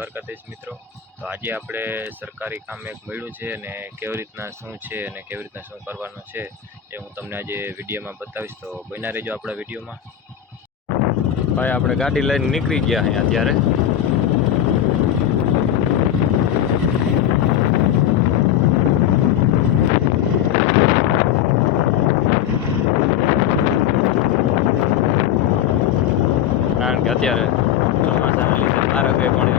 દ્વારકાધીશ મિત્રો. તો આજે આપણે સરકારી કામ એક મળ્યું છે અને કેવી રીતના શું છે અને કેવી રીતના શું કરવાનું છે એ હું તમને આજે વિડીયોમાં બતાવીશ. તો બન્યા રહેજો આપણા વિડીયોમાં. ભાઈ, આપણે ગાડી લઈને નીકળી ગયા અહીંયા અત્યારે. કારણ કે અત્યારે ચોમાસાના લીધે માર્ગે પણ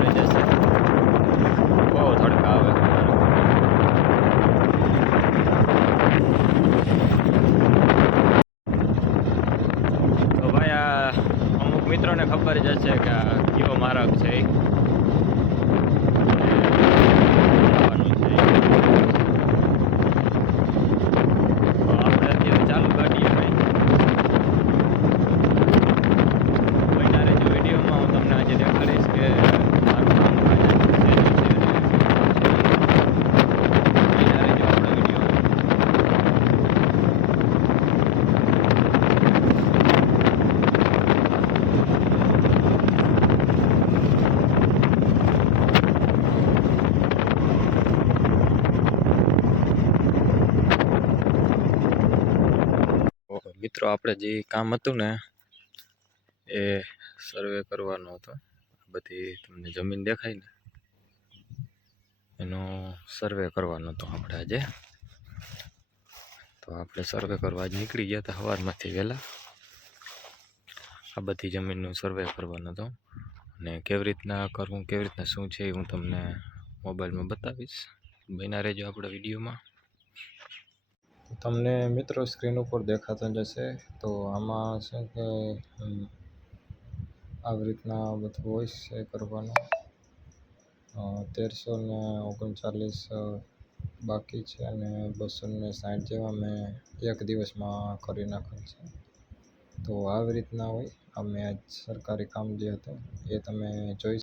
રહી જશે બહુ તડકા આવે તો ભાઈ આ અમુક મિત્રોને ખબર જ હશે કે કયો માર્ગ છે ઈ. આવવાનું છે ઈ. તો આપણે અત્યારે ચાલુ ગાડીએ ભાઈ બન્યા રહેજો વિડીયોમાં હું તમને આજે દેખાડીશ કે મારું કામ કાંઈ સહેલું છે અને બન્યા રહેજો આપણા વિડીયોમાં ઓહો, મિત્રો, આપણે જે કામ હતું ને, એ સર્વે કરવાનો હતો. બધી તમને જમીન દેખાય ને, એનો સર્વે કરવાનો હતો આપણે આજે. તો આપણે સર્વે કરવા જ નીકળી ગયા હતા સવારમાંથી વહેલા. આ બધી જમીનનું સર્વે કરવાનો હતો. અને કેવી રીતના કરવું, કેવી રીતના શું છે એ હું તમને મોબાઈલમાં બતાવીશ. બન્યા રહેજો આપણા વિડીયોમાં. તમને મિત્રો સ્ક્રીન ઉપર દેખાતો જશે તો આમાં શું કે આવી રીતના બધું હોય છે કરવાનું. તેરસો ને ઓગણચાલીસ બાકી છે અને બસો ને સાઠ જેવા મેં એક દિવસમાં કરી નાખેલ છે. તો આવી રીતના હોય. આ મેં આજ સરકારી કામ જે હતું, એ તમે જોઈ